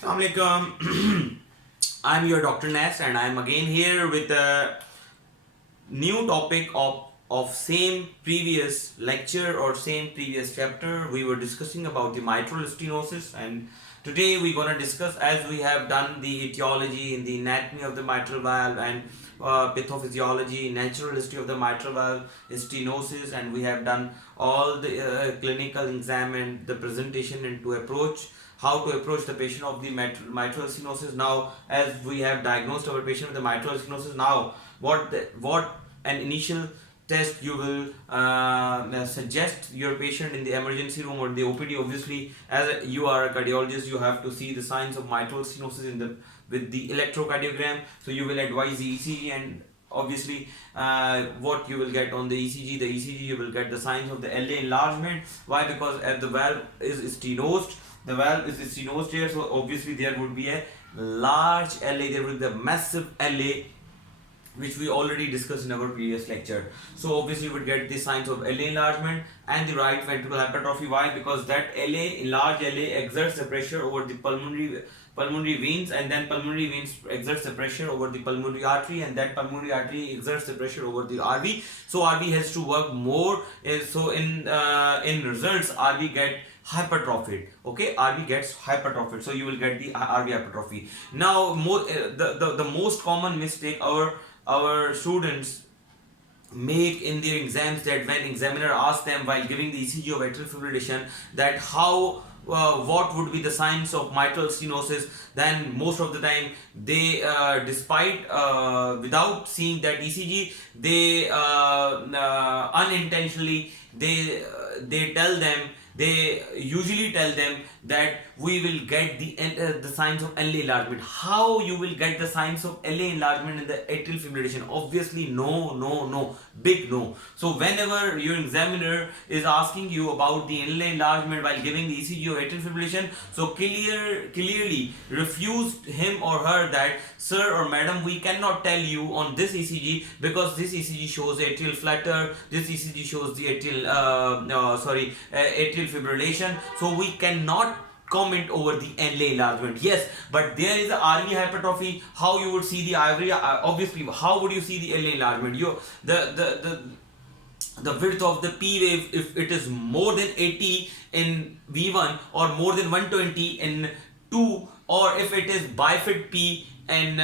Assalamualaikum. I'm your DrNAS and I'm again here with a new topic of same previous lecture or same previous chapter. We were discussing about the mitral stenosis, and today we're gonna discuss, as we have done the etiology in the anatomy of the mitral valve and pathophysiology, natural history of the mitral valve, stenosis, and we have done all the clinical exam and the presentation and to approach how to approach the patient of the mitral stenosis. Now, as we have diagnosed our patient with the mitral stenosis, now what an initial test you will suggest your patient in the emergency room or the OPD. Obviously, as you are a cardiologist, you have to see the signs of mitral stenosis in the with the electrocardiogram. So you will advise the ECG, and obviously what you will get on the ECG you will get the signs of the LA enlargement. Why? Because the valve is stenosed. The valve is stenosed here, so obviously there would be a large LA, there will be a massive LA, which we already discussed in our previous lecture. So obviously we would get the signs of LA enlargement and the right ventricle hypertrophy. Why? Because that enlarged LA exerts the pressure over the pulmonary veins, and then pulmonary veins exerts the pressure over the pulmonary artery, and that pulmonary artery exerts the pressure over the RV. So RV has to work more. So in results, RV get hypertrophied. Okay, RV gets hypertrophied, so you will get the RV hypertrophy. Now, the most common mistake our students make in their exams, that when examiner asks them while giving the ECG of atrial fibrillation, that how what would be the signs of mitral stenosis, then most of the time they despite without seeing that ECG, they unintentionally they usually tell them that we will get the signs of LA enlargement. How you will get the signs of LA enlargement in the atrial fibrillation? Obviously, no, big no. So whenever your examiner is asking you about the LA enlargement while giving the ECG of atrial fibrillation, so clearly refuse him or her that, sir or madam, we cannot tell you on this ECG because this ECG shows atrial flutter, this ECG shows the atrial fibrillation, so we cannot comment over the LA enlargement. Yes, but there is a RV hypertrophy. How you would see the RV? Obviously, how would you see the LA enlargement? The width of the P wave, if it is more than 80 in V1 or more than 120 in 2, or if it is bifid P in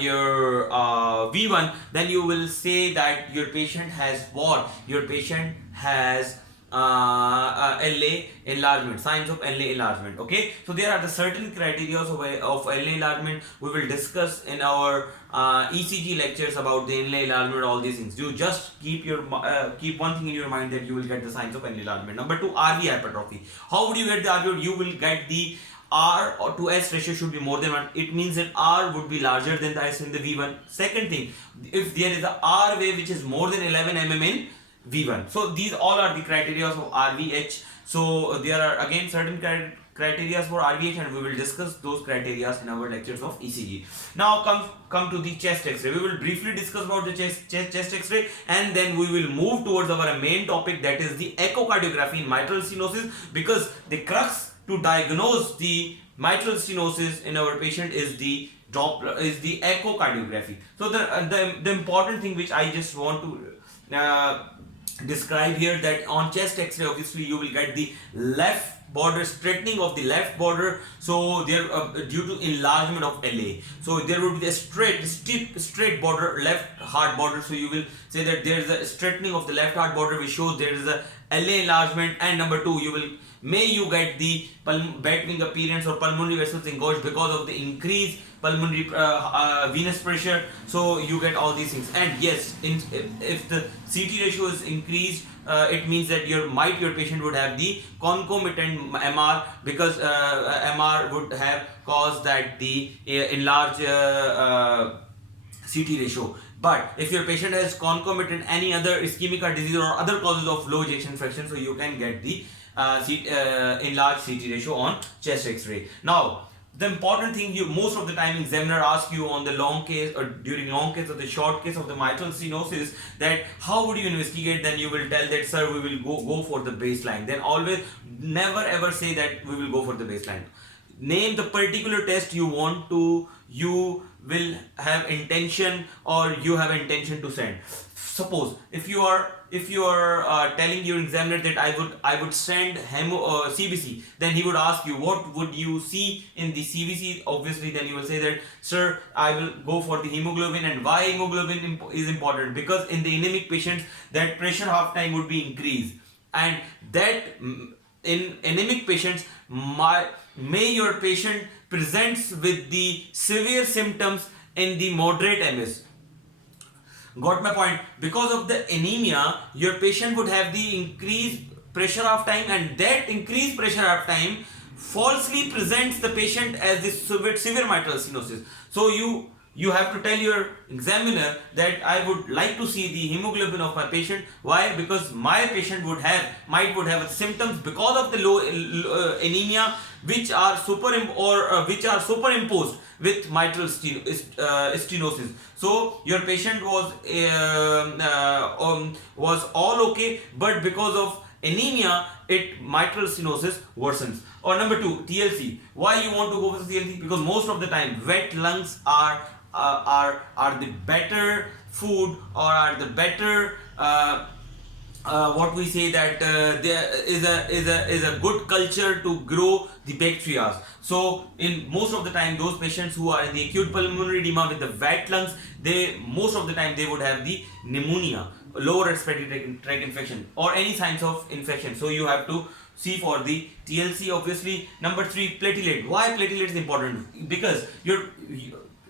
your V1, then you will say that your patient has what? Your patient has LA enlargement, signs of LA enlargement. Okay, so there are the certain criteria of LA enlargement we will discuss in our ECG lectures about the LA enlargement, all these things. You just keep one thing in your mind, that you will get the signs of LA enlargement. Number 2, RV hypertrophy. How would you get the RV? You will get the R or to S ratio should be more than 1. It means that R would be larger than the S in the V1. Second thing, if there is a R wave which is more than 11 mm in V1. So these all are the criteria of RVH. So there are again certain criteria for RVH, and we will discuss those criteria in our lectures of ECG. Now come to the chest X-ray. We will briefly discuss about the chest X-ray, and then we will move towards our main topic, that is the echocardiography in mitral stenosis, because the crux to diagnose the mitral stenosis in our patient is the echocardiography. So the important thing which I just want to describe here, that on chest X-ray, obviously you will get the left border, straightening of the left border. So there due to enlargement of LA, so there will be a straight border, left heart border. So you will say that there is a straightening of the left heart border, which shows there is a LA enlargement. And number 2, you get the bat-wing appearance or pulmonary vessels engorged because of the increased pulmonary venous pressure. So you get all these things. And yes, if the CT ratio is increased, it means that your patient would have the concomitant MR, because MR would have caused that the enlarged CT ratio. But if your patient has concomitant any other ischemic heart disease or other causes of low ejection fraction, so you can get the enlarged CT ratio on chest X-ray. Now, the important thing, most of the time examiner asks you on the long case or during long case or the short case of the mitral stenosis, that how would you investigate? Then you will tell that, sir, we will go for the baseline. Then always never ever say that we will go for the baseline. name the particular test you want to, you will have intention, or you have intention to send. Suppose if you are telling your examiner that I would send CBC, then he would ask you what would you see in the CBC. Obviously then you will say that, sir, I will go for the hemoglobin. And why hemoglobin is important? Because in the anemic patients that pressure half time would be increased, and that in anemic patients may your patient presents with the severe symptoms in the moderate MS. Got my point? Because of the anemia, your patient would have the increased pressure of time, and that increased pressure of time falsely presents the patient as this severe mitral stenosis. So you have to tell your examiner that I would like to see the hemoglobin of my patient. Why? Because my patient might have symptoms because of the low anemia, which are superimposed with mitral stenosis. So your patient was all okay, but because of anemia, mitral stenosis worsens. Or number 2, TLC. Why you want to go for TLC? Because most of the time wet lungs are the better food, or are the better what we say that there is a good culture to grow the bacteria. So in most of the time, those patients who are in the acute pulmonary edema with the wet lungs, most of the time they would have the pneumonia, lower respiratory tract infection, or any signs of infection. So you have to see for the TLC, obviously. Number 3, platelet. Why platelet is important? Because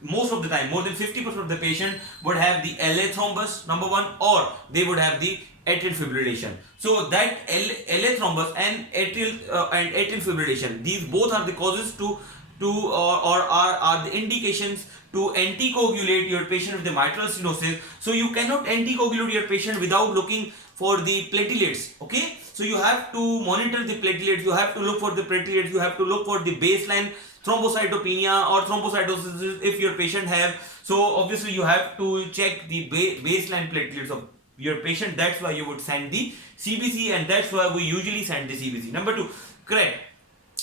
most of the time, more than 50% of the patient would have the LA thrombus, number 1, or they would have the atrial fibrillation. So that LA thrombus and atrial fibrillation, these both are the causes or are the indications to anticoagulate your patient with the mitral stenosis. So you cannot anticoagulate your patient without looking for the platelets. Okay, so you have to monitor the platelets, you have to look for the platelets, you have to look for the baseline thrombocytopenia or thrombocytosis if your patient have. So obviously you have to check the baseline platelets of your patient. That's why you would send the CBC, and that's why we usually send the CBC. Number 2, CRET.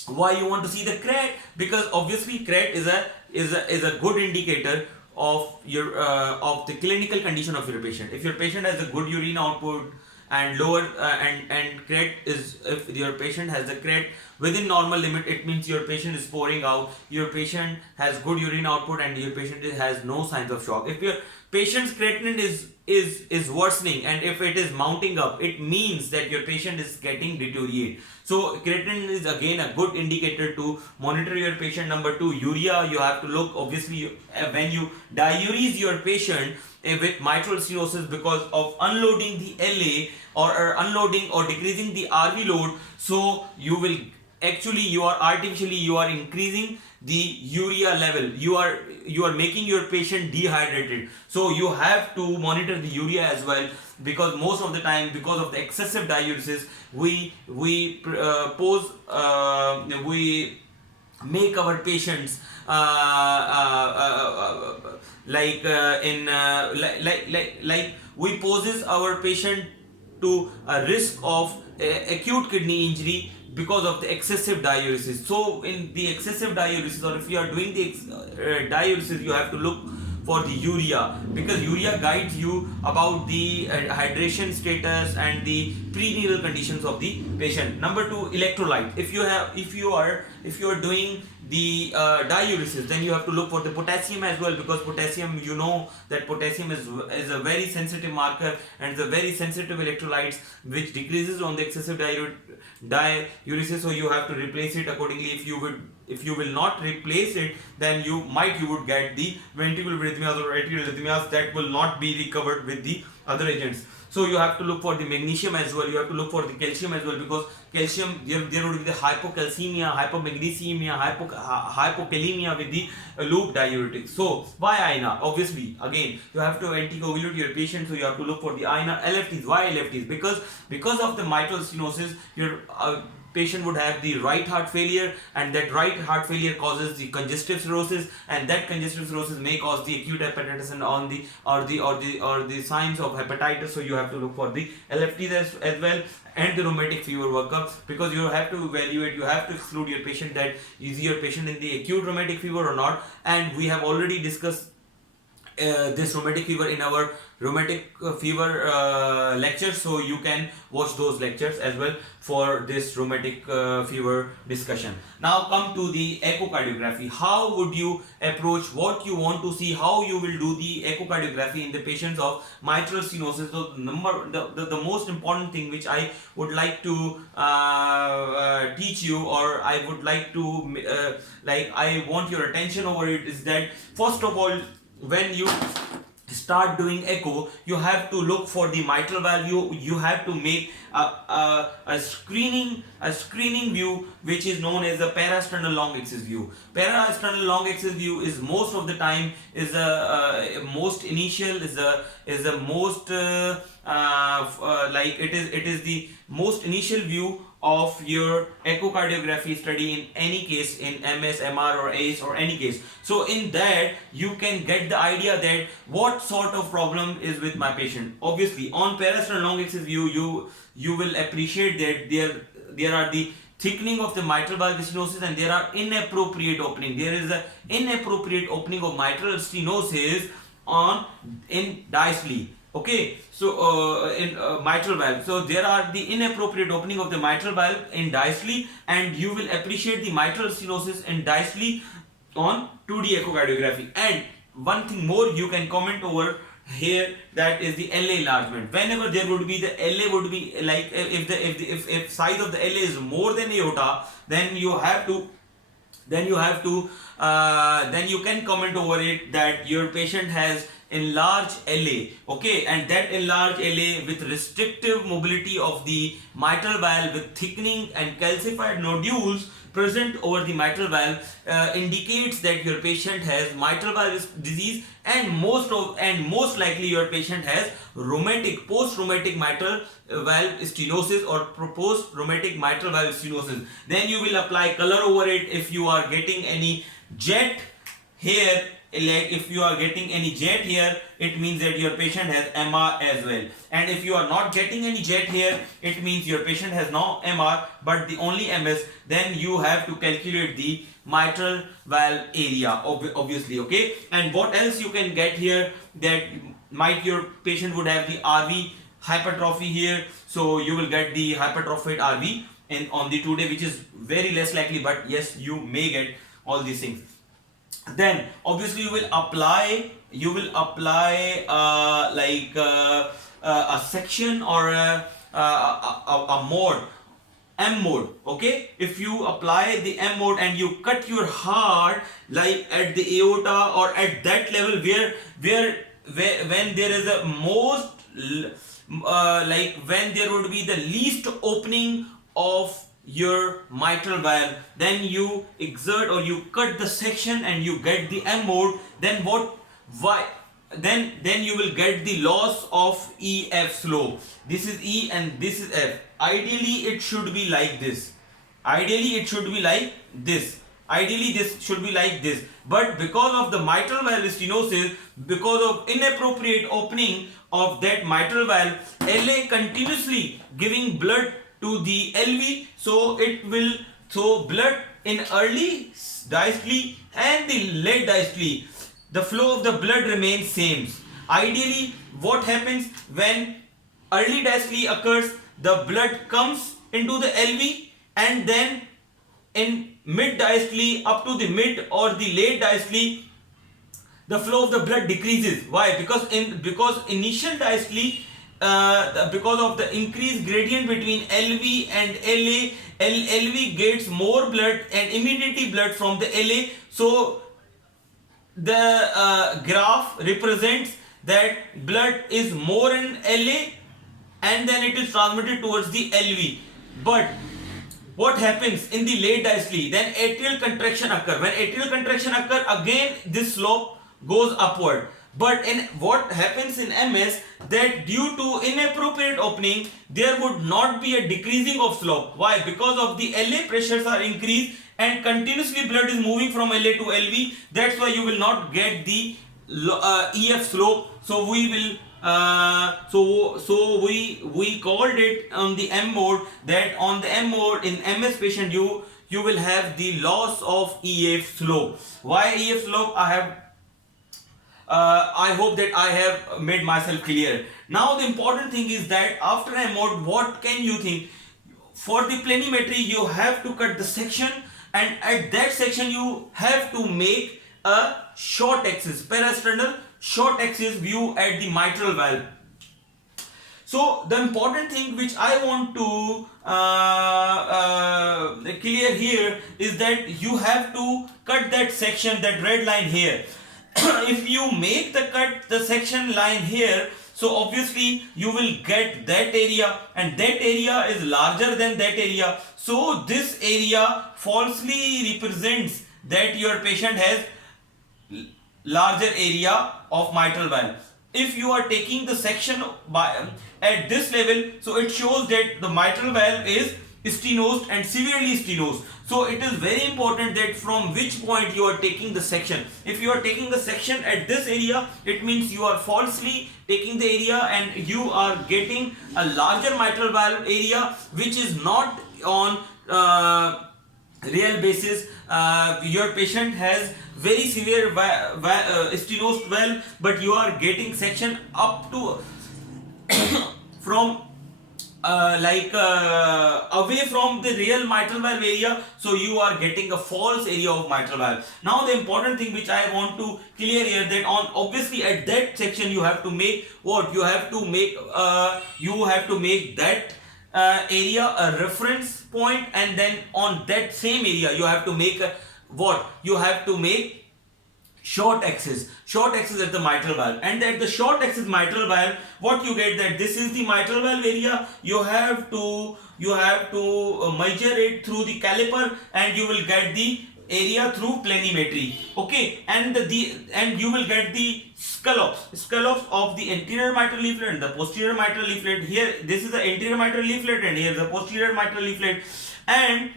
Why you want to see the CRET? Because obviously CRET is a good indicator of your of the clinical condition of your patient. If your patient has a good urine output and lower and CRET is, if your patient has a CRET within normal limit, it means your patient is pouring out, your patient has good urine output, and your patient has no signs of shock. If your patient's creatinine is worsening, and if it is mounting up, it means that your patient is getting deteriorate. So creatinine is again a good indicator to monitor your patient. Number 2, urea. You have to look, obviously, when you diurese your patient with mitral stenosis because of unloading the LA or unloading or decreasing the RV load, so you are increasing the urea level, you are making your patient dehydrated. So you have to monitor the urea as well, because most of the time, because of the excessive diuresis, we make our patients we poses our patient to a risk of acute kidney injury because of the excessive diuresis. So in the excessive diuresis, or if you are doing the diuresis, you have to look for the urea, because urea guides you about the hydration status and the prenatal conditions of the patient. Number 2, electrolyte. If you are doing the diuresis, then you have to look for the potassium as well, because potassium, you know that potassium is a very sensitive marker and it's a very sensitive electrolytes which decreases on the excessive diuresis. So you have to replace it accordingly. If you will not replace it, then you would get the ventricular arrhythmias or atrial arrhythmias that will not be recovered with the other agents. So you have to look for the magnesium as well, you have to look for the calcium as well, because calcium, there would be the hypocalcemia, hypomagnesemia, hypokalemia with the loop diuretics. So why INA? Obviously, again, you have to anticoagulate your patient, so you have to look for the INA. LFTs. Why LFTs? Because of the mitral stenosis, patient would have the right heart failure, and that right heart failure causes the congestive cirrhosis, and that congestive cirrhosis may cause the acute hepatitis and on the or the signs of hepatitis. So you have to look for the LFTs as well, and the rheumatic fever workup, because you have to evaluate, you have to exclude your patient, that is your patient in the acute rheumatic fever or not. And we have already discussed this rheumatic fever in our rheumatic fever lecture, so you can watch those lectures as well for this rheumatic fever discussion. Now come to the echocardiography. How would you approach what you want to see, how you will do the echocardiography in the patients of mitral stenosis? So the most important thing which I would like to teach you, or I would like to I want your attention over it, is that first of all, when you start doing echo, you have to look for the mitral valve. You have to make a screening view, which is known as the parasternal long axis view. Parasternal long axis view is most of the time is the most initial, is the most it is the most initial view of your echocardiography study in any case, in MS, MR or ACE or any case. So in that you can get the idea that what sort of problem is with my patient. Obviously on parasternal long axis view you will appreciate that there are the thickening of the mitral valve stenosis, and there are inappropriate opening. There is a inappropriate opening of mitral stenosis in diastole. Okay, so in mitral valve, so there are the inappropriate opening of the mitral valve in diastole, and you will appreciate the mitral stenosis in diastole on 2D echocardiography. And one thing more you can comment over here, that is the LA enlargement. Whenever there would be the LA would be like, if size of the LA is more than aorta, then you can comment over it that your patient has enlarged LA, okay, and that enlarged LA with restrictive mobility of the mitral valve with thickening and calcified nodules present over the mitral valve indicates that your patient has mitral valve disease, and most likely your patient has post-rheumatic mitral valve stenosis or post-rheumatic mitral valve stenosis. Then you will apply color over it. If you are getting any jet here, like if you are getting any jet here, it means that your patient has MR as well. And if you are not getting any jet here, it means your patient has no MR but the only MS. Then you have to calculate the mitral valve area, obviously, okay. And what else you can get here, that your patient would have the RV hypertrophy here, so you will get the hypertrophied RV on the 2D, which is very less likely, but yes, you may get all these things. Then obviously you will apply a section or a mode, M mode, okay. If you apply the M mode and you cut your heart like at the aorta or at that level where when there is a most when there would be the least opening of your mitral valve, then you exert or you cut the section and you get the M mode. Then then you will get the loss of EF slope. This is E and this is F. Ideally it should be like this. Ideally this should be like this, but because of the mitral valve stenosis, because of inappropriate opening of that mitral valve, LA continuously giving blood to the LV, so blood in early diastole and the late diastole, the flow of the blood remains same. Ideally, what happens when early diastole occurs, the blood comes into the LV, and then in mid diastole up to the mid or the late diastole, the flow of the blood decreases. Why? Because initial diastole, because of the increased gradient between LV and LA, LV gets more blood and immediately blood from the LA. So the graph represents that blood is more in LA and then it is transmitted towards the LV. But what happens in the late diastole? Then atrial contraction occur. When atrial contraction occur, again this slope goes upward. But in what happens in MS, that due to inappropriate opening, there would not be a decreasing of slope. Why? Because of the LA pressures are increased and continuously blood is moving from LA to LV. That's why you will not get the EF slope. So we will we called it on the M mode, that on the M mode in MS patient you will have the loss of EF slope. Why EF slope? I hope that I have made myself clear. Now the important thing is that after M mode, what can you think? For the planimetry, you have to cut the section, and at that section you have to make a short axis, parasternal short axis view at the mitral valve. So the important thing which I want to clear here is that you have to cut that section, that red line here. If you make the section line here, so obviously you will get that area, and that area is larger than that area. So this area falsely represents that your patient has larger area of mitral valve. If you are taking the section at this level, so it shows that the mitral valve is stenosed and severely stenosed. So it is very important that from which point you are taking the section. If you are taking the section at this area, it means you are falsely taking the area and you are getting a larger mitral valve area, which is not on real basis. Your patient has very severe stenosed valve, but you are getting section up to from away from the real mitral valve area, so you are getting a false area of mitral valve. Now the important thing which I want to clear here, that on obviously at that section you have to make what? You have to make that area a reference point, and then on that same area you have to make a what? You have to make short axis at the mitral valve, and at the short axis mitral valve, what you get, that this is the mitral valve area. You have to measure it through the caliper, and you will get the area through planimetry. Okay, and you will get the scallops of the anterior mitral leaflet and the posterior mitral leaflet. Here this is the anterior mitral leaflet, and here the posterior mitral leaflet, and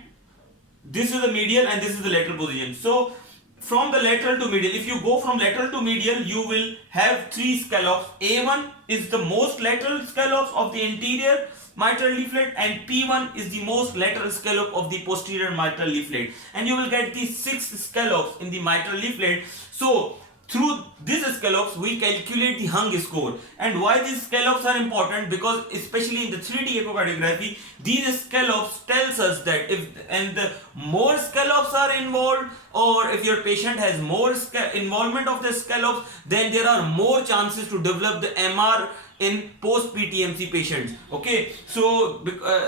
this is the medial and this is the lateral position. So from the lateral to medial, if you go from lateral to medial, you will have three scallops. A1 is the most lateral scallops of the anterior mitral leaflet, and P1 is the most lateral scallop of the posterior mitral leaflet, and you will get the 6 scallops in the mitral leaflet. So through these scallops we calculate the hung score. And why these scallops are important? Because especially in the 3D echocardiography, these scallops tells us that if the more scallops are involved, or if your patient has more involvement of the scallops, then there are more chances to develop the MR in post PTMC patients. Okay, so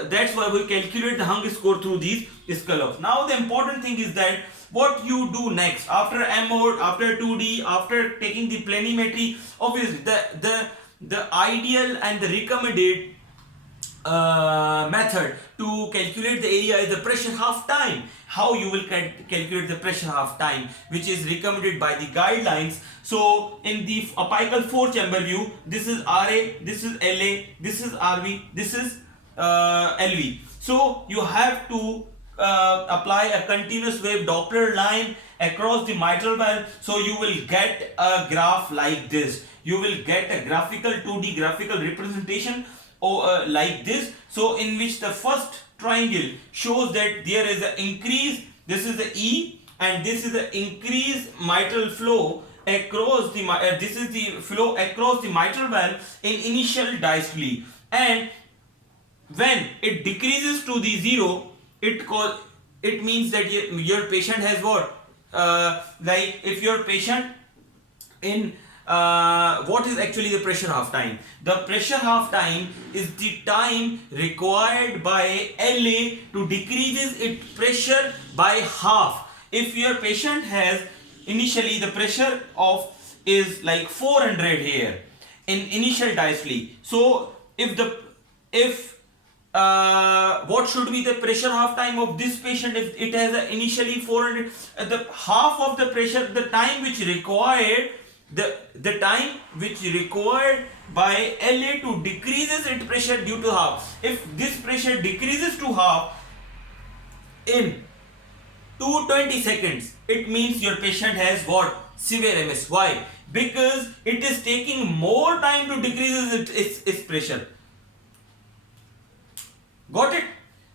that's why we calculate the hung score through these scallops. Now the important thing is that what you do next after M mode, after 2D, after taking the planimetry. Obviously the ideal and the recommended method to calculate the area is the pressure half time. How you will calculate the pressure half time, which is recommended by the guidelines. So in the apical 4 chamber view, this is RA, this is LA, this is RV, this is LV. So you have to apply a continuous wave Doppler line across the mitral valve. So you will get a graph like this. You will get a graphical 2D graphical representation like this. So in which the first triangle shows that there is an increase, this is the E, and this is the increased mitral flow across the this is the flow across the mitral valve in initial diastole, and when it decreases to the zero, it means that your patient has what, like if your patient in what is actually the pressure half time? The pressure half time is the time required by LA to decreases its pressure by half. If your patient has initially the pressure of is like 400 here in initial diastole, so what should be the pressure half time of this patient? If it has initially 400, the half of the pressure, the time which required the time which required by LA to decreases its pressure due to half. If this pressure decreases to half in 220 seconds, it means your patient has what? Severe MS. Why? Because it is taking more time to decrease its pressure. Got it?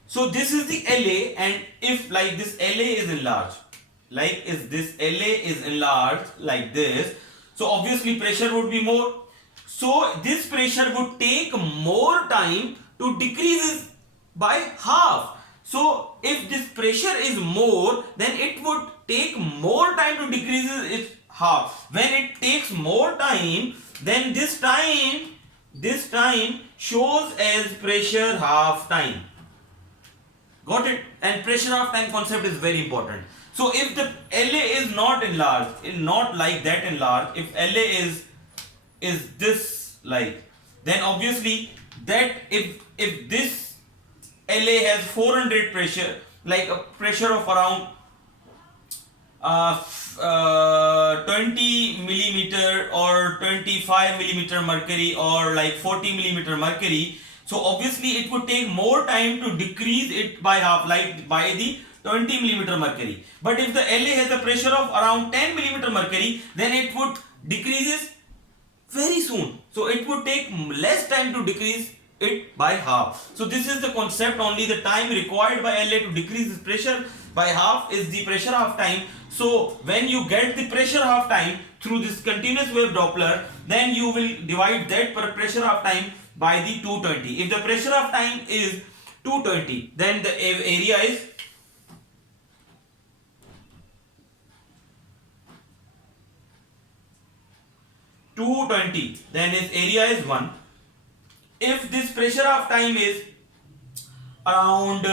So this is the LA, and if like this LA is enlarged, like if this LA is enlarged like this, so obviously pressure would be more. So this pressure would take more time to decrease by half. So if this pressure is more, then it would take more time to decrease its half. When it takes more time, then this time shows as pressure half time. Got it? And pressure half time concept is very important. So if the LA is not enlarged, not like that enlarged, if LA is this like, then obviously that if this LA has 400 pressure, like a pressure of around 20 millimeter or 25 millimeter mercury or like 40 millimeter mercury, so obviously it would take more time to decrease it by half, like by the 20 millimeter mercury. But if the LA has a pressure of around 10 millimeter mercury, then it would decreases very soon. So it would take less time to decrease it by half. So this is the concept. Only the time required by LA to decrease its pressure by half is the pressure half time. So when you get the pressure half time through this continuous wave Doppler, then you will divide that per pressure half time by the 220. If the pressure half time is 220, then the area is 220, then its area is 1. If this pressure half time is around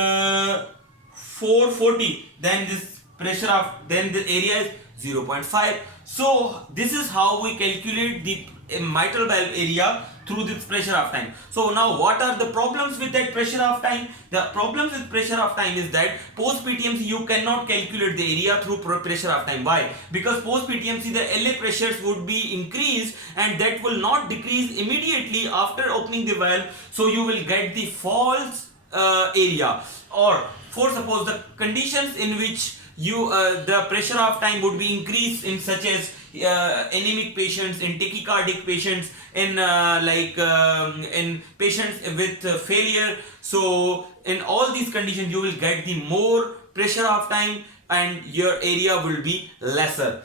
440, then this pressure of, then the area is 0.5. So this is how we calculate the mitral valve area through this pressure half time. So now what are the problems with that pressure half time? The problems with pressure half time is that post PTMC you cannot calculate the area through pressure half time. Why? Because post PTMC the LA pressures would be increased and that will not decrease immediately after opening the valve. So you will get the false area, or for suppose the conditions in which you the pressure half time would be increased in such as anemic patients, in tachycardic patients, in in patients with failure. So in all these conditions you will get the more pressure half time and your area will be lesser.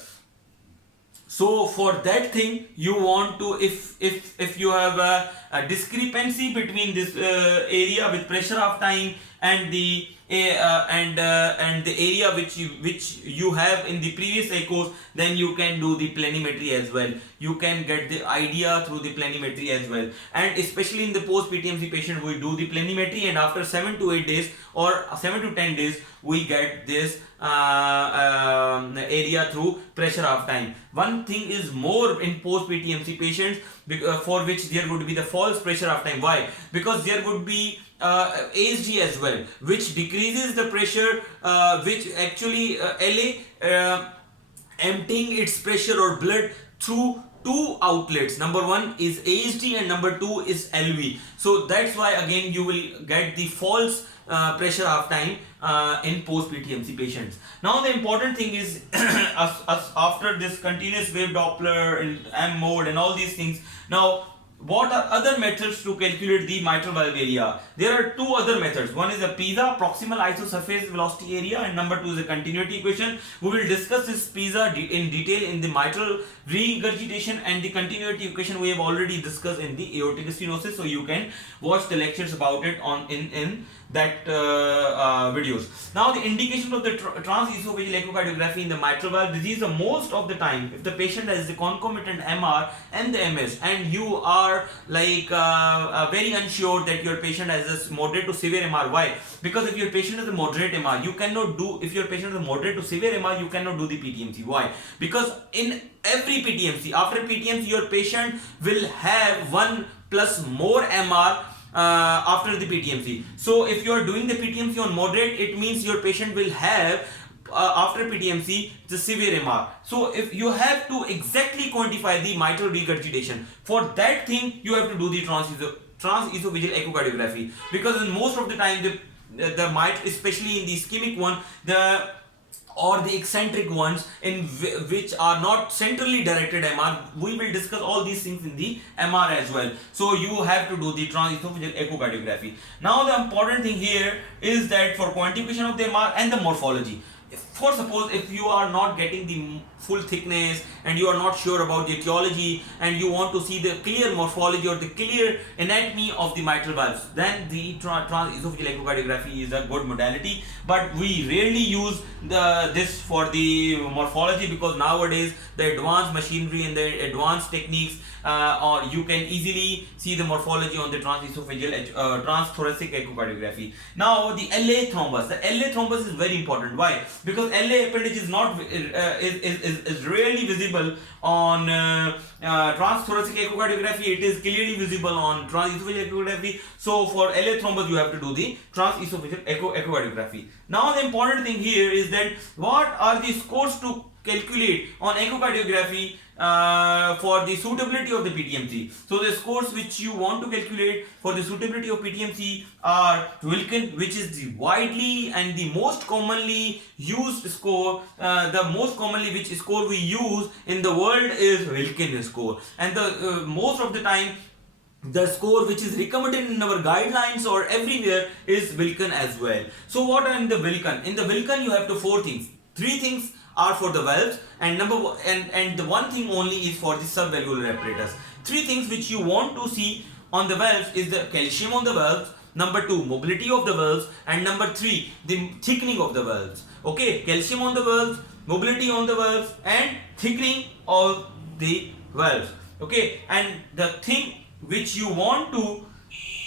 So for that thing you want to, if you have a discrepancy between this area with pressure half time and the area which you have in the previous echoes, then you can do the planimetry as well. You can get the idea through the planimetry as well. And especially in the post PTMC patient, we do the planimetry, and after 7 to 8 days or 7 to 10 days we get this area through pressure half time. One thing is more in post PTMC patients for which there would be the false pressure half time. Why? Because there would be ASG as well, which decreases the pressure, which actually LA emptying its pressure or blood through two outlets. Number one is ASD and number two is LV. So that's why again you will get the false pressure half time in post PTMC patients. Now the important thing is after this continuous wave Doppler and M mode and all these things, now what are other methods to calculate the mitral valve area? There are two other methods. One is a PISA, proximal isosurface velocity area, and number two is a continuity equation. We will discuss this PISA in detail in the mitral regurgitation, and the continuity equation we have already discussed in the aortic stenosis. So you can watch the lectures about it on in that videos. Now the indication of the transesophageal echocardiography in the mitral valve disease, most of the time if the patient has the concomitant MR and the MS, and you are like very unsure that your patient has a moderate to severe MR. Why? Because if your patient has a moderate MR, you cannot do, if your patient has a moderate to severe MR, you cannot do the PTMC. Why? Because in every PTMC, after PTMC, your patient will have 1 plus more MR after the PTMC. So if you are doing the PTMC on moderate, it means your patient will have after PTMC, the severe MR. So if you have to exactly quantify the mitral regurgitation, for that thing you have to do the transesophageal echocardiography, because in most of the time the mitral, especially in the ischemic one, or the eccentric ones in which are not centrally directed MR, we will discuss all these things in the MR as well. So you have to do the transesophageal echocardiography. Now the important thing here is that for quantification of the MR and the morphology, for suppose if you are not getting the full thickness and you are not sure about the etiology and you want to see the clear morphology or the clear anatomy of the mitral valves, then the transesophageal echocardiography is a good modality. But we rarely use this for the morphology, because nowadays the advanced machinery and the advanced techniques, or you can easily see the morphology on the transesophageal transthoracic echocardiography. Now the LA thrombus. The LA thrombus is very important. Why? Because LA appendage is not is rarely visible on transthoracic echocardiography. It is clearly visible on transesophageal echocardiography. So for LA thrombus you have to do the transesophageal echocardiography. Now the important thing here is that what are the scores to calculate on echocardiography for the suitability of the PTMC. So the scores which you want to calculate for the suitability of PTMC are Wilkin, which is the widely and the most commonly used score. The most commonly which score we use in the world is Wilkin score, and the most of the time the score which is recommended in our guidelines or everywhere is Wilkin as well. So what are in the Wilkin? In the Wilkin you have to four things. Three things are for the valves, and and the one thing only is for the subvalvular apparatus. Three things which you want to see on the valves is the calcium on the valves, number two, mobility of the valves, and number three, the thickening of the valves. Okay, calcium on the valves, mobility on the valves, and thickening of the valves. Okay, and the thing which you want to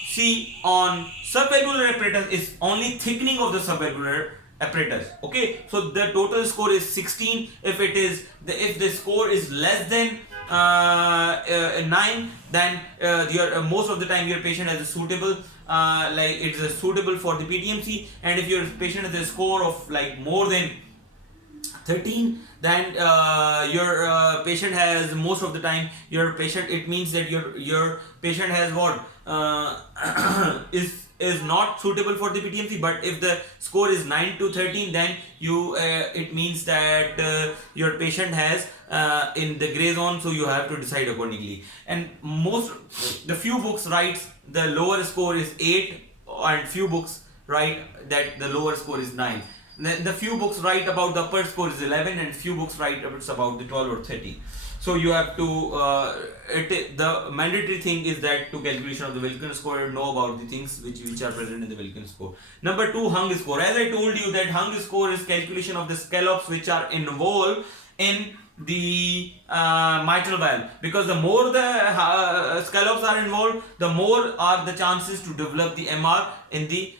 see on subvalvular apparatus is only thickening of the subvalvular apparatus. Okay, so the total score is 16. If the score is less than 9, then most of the time your patient has a suitable, like it is suitable for the PTMC. And if your patient has a score of like more than 13, then your patient has, most of the time your patient, it means that your patient has what is not suitable for the PTMC. But if the score is 9 to 13, then it means that your patient has in the gray zone, so you have to decide accordingly. And the few books writes the lower score is 8, and few books write that the lower score is 9. The few books write about the upper score is 11, and few books write about the 12 or 13. So you have to the mandatory thing is that to calculation of the Wilkin score, know about the things which are present in the Wilkin score. Number two, hung score. As I told you that hung score is calculation of the scallops which are involved in the mitral valve, because the more the scallops are involved, the more are the chances to develop the MR in the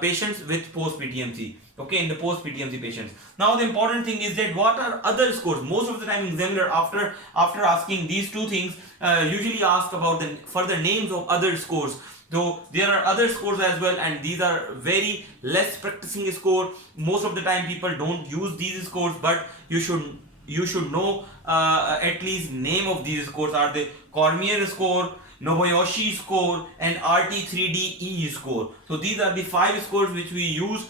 patients with post PTMC. Okay, in the post PTMC patients. Now the important thing is that what are other scores. Most of the time examiner after asking these two things usually ask about the further names of other scores. Though there are other scores as well, and these are very less practicing score. Most of the time people don't use these scores, but you should know at least name of these scores are the Cormier score, Nobuyoshi score, and RT3DE score. So these are the 5 scores which we use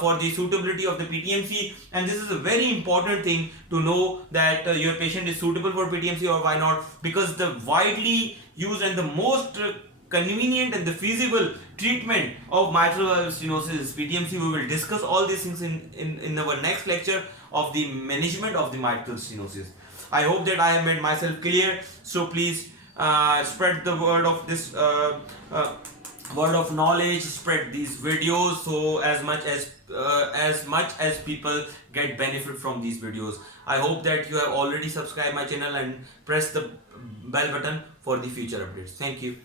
for the suitability of the PTMC, and this is a very important thing to know that your patient is suitable for PTMC or why not, because the widely used and the most convenient and the feasible treatment of mitral valve stenosis is PTMC. We will discuss all these things in our next lecture of the management of the mitral stenosis. I hope that I have made myself clear, so please spread the word of this word of knowledge, spread these videos, so as much as people get benefit from these videos. I hope that you have already subscribed my channel and press the bell button for the future updates. Thank you.